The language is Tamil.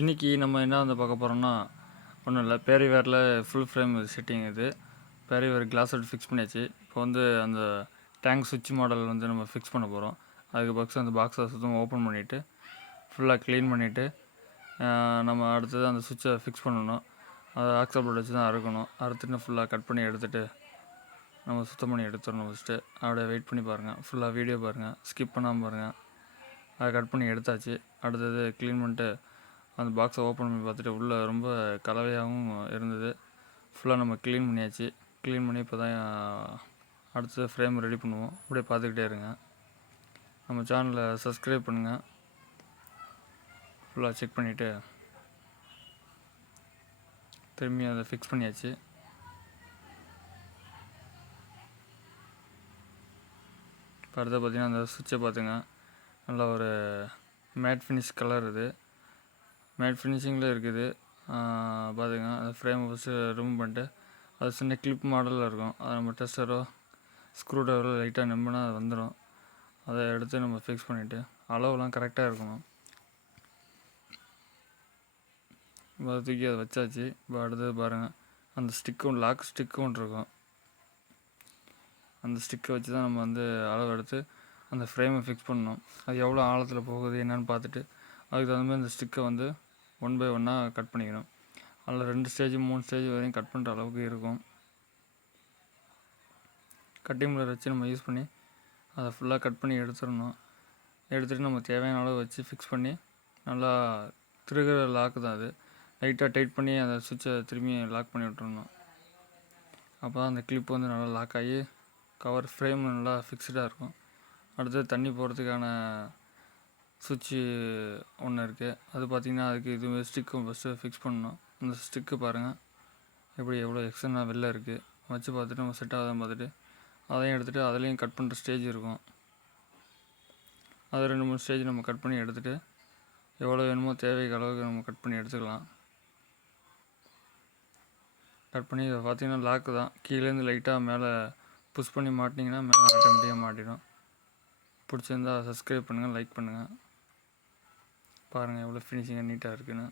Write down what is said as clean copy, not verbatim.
இன்றைக்கி நம்ம என்ன வந்து பார்க்க போகிறோம்னா ஒன்றும் இல்லை, பேரிவேரில் ஃபுல் ஃப்ரேம் செட்டிங். இது பேரிவேர் கிளாஸ் அவுட் ஃபிக்ஸ் பண்ணியாச்சு. இப்போ வந்து அந்த டேங்க் சுவிட்ச் மாடல் வந்து நம்ம ஃபிக்ஸ் பண்ண போகிறோம். அதுக்கு பக்ஸ் அந்த பாக்ஸை சுத்தம் ஓப்பன் பண்ணிவிட்டு ஃபுல்லாக க்ளீன் பண்ணிவிட்டு நம்ம அடுத்தது அந்த சுவிட்சை ஃபிக்ஸ் பண்ணணும். அதை ஆக்சல் போர்டு வச்சு தான் அறுக்கணும். அறுத்துட்டு ஃபுல்லாக கட் பண்ணி எடுத்துகிட்டு நம்ம சுத்தம் பண்ணி எடுத்துடணும். ஃபஸ்ட்டு அப்படியே வெயிட் பண்ணி பாருங்கள், ஃபுல்லாக வீடியோ பாருங்கள், ஸ்கிப் பண்ணாமல் பாருங்கள். அதை கட் பண்ணி எடுத்தாச்சு. அடுத்தது க்ளீன் பண்ணிட்டு அந்த பாக்ஸை ஓப்பன் பண்ணி பார்த்துட்டு உள்ளே ரொம்ப கலவையாகவும் இருந்தது. ஃபுல்லாக நம்ம க்ளீன் பண்ணியாச்சு. க்ளீன் பண்ணி இப்போ தான் அடுத்தது ஃப்ரேம் ரெடி பண்ணுவோம். அப்படியே பார்த்துக்கிட்டே இருங்க. நம்ம சேனலை சப்ஸ்கிரைப் பண்ணுங்கள். ஃபுல்லாக செக் பண்ணிவிட்டு திரும்பி அதை ஃபிக்ஸ் பண்ணியாச்சு. இப்போ அடுத்து பார்த்திங்கன்னா அந்த சுவிட்சை பார்த்துங்க, நல்லா ஒரு மேட் ஃபினிஷ் கலர். இது மேட் ஃபினிஷிங்கில் இருக்குது. பார்த்துங்க, அந்த ஃப்ரேமை ஃபஸ்ட்டு ரிமூவ் பண்ணிட்டு அது சின்ன கிளிப் மாடலில் இருக்கும். அதை நம்ம டெஸ்டரோ ஸ்க்ரூ ட்ரைவரோ லைட்டாக நம்பினா அது வந்துடும். அதை எடுத்து நம்ம ஃபிக்ஸ் பண்ணிவிட்டு அளவுலாம் கரெக்டாக இருக்கணும். இப்போ தூக்கி அதை வச்சாச்சு. இப்போ அடுத்தது பாருங்கள், அந்த ஸ்டிக்கும் லாக் ஸ்டிக்கும் ஒன்று இருக்கும். அந்த ஸ்டிக்கை வச்சு தான் நம்ம வந்து அளவு எடுத்து அந்த ஃப்ரேமை ஃபிக்ஸ் பண்ணணும். அது எவ்வளோ ஆழத்தில் போகுது என்னென்னு பார்த்துட்டு அதுக்கு தகுந்த மாதிரி அந்த ஸ்டிக்கை வந்து 1 by 1 கட் பண்ணிக்கணும். அதில் 2 ஸ்டேஜ் 3 ஸ்டேஜ் வரையும் கட் பண்ணுற அளவுக்கு இருக்கும். கட்டிங் பிளேயர் வச்சு நம்ம யூஸ் பண்ணி அதை ஃபுல்லாக கட் பண்ணி எடுத்துடணும். எடுத்துகிட்டு நம்ம தேவையான அளவு வச்சு ஃபிக்ஸ் பண்ணி நல்லா திருகிற லாக்கு தான் அது. லைட்டாக டைட் பண்ணி அந்த சுவிட்சை திரும்பி லாக் பண்ணி விட்டுறணும். அப்போ தான் அந்த கிளிப் வந்து நல்லா லாக் ஆகி கவர் ஃப்ரேம் நல்லா ஃபிக்ஸ்டாக இருக்கும். அடுத்தது தண்ணி போகிறதுக்கான சுவிட்சு ஒன்று இருக்குது. அது பார்த்திங்கன்னா அதுக்கு இது ஸ்டிக்கும் ஃபஸ்ட்டு ஃபிக்ஸ் பண்ணணும். அந்த ஸ்டிக்கு பாருங்கள் எப்படி எவ்வளோ எக்ஸ்ட்ரா வெளில இருக்குது. வச்சு பார்த்துட்டு நம்ம செட் ஆகாதான் பார்த்துட்டு அதையும் எடுத்துகிட்டு அதுலேயும் கட் பண்ணுற ஸ்டேஜ் இருக்கும். அது 2-3 ஸ்டேஜ் நம்ம கட் பண்ணி எடுத்துகிட்டு எவ்வளோ வேணுமோ தேவைக்கு அளவுக்கு நம்ம கட் பண்ணி எடுத்துக்கலாம். கட் பண்ணி இதை பார்த்திங்கன்னா லாக்கு தான். கீழேருந்து லைட்டாக மேலே புஷ் பண்ணி மாட்டினீங்கன்னா மேலே ஆட்டோமேட்டிக்காக மாட்டிடும். பிடிச்சிருந்தால் சப்ஸ்கிரைப் பண்ணுங்கள், லைக் பண்ணுங்கள். பாருங்கள் எவ்வளோ ஃபினிஷிங்காக நீட்டாக இருக்குதுன்னு.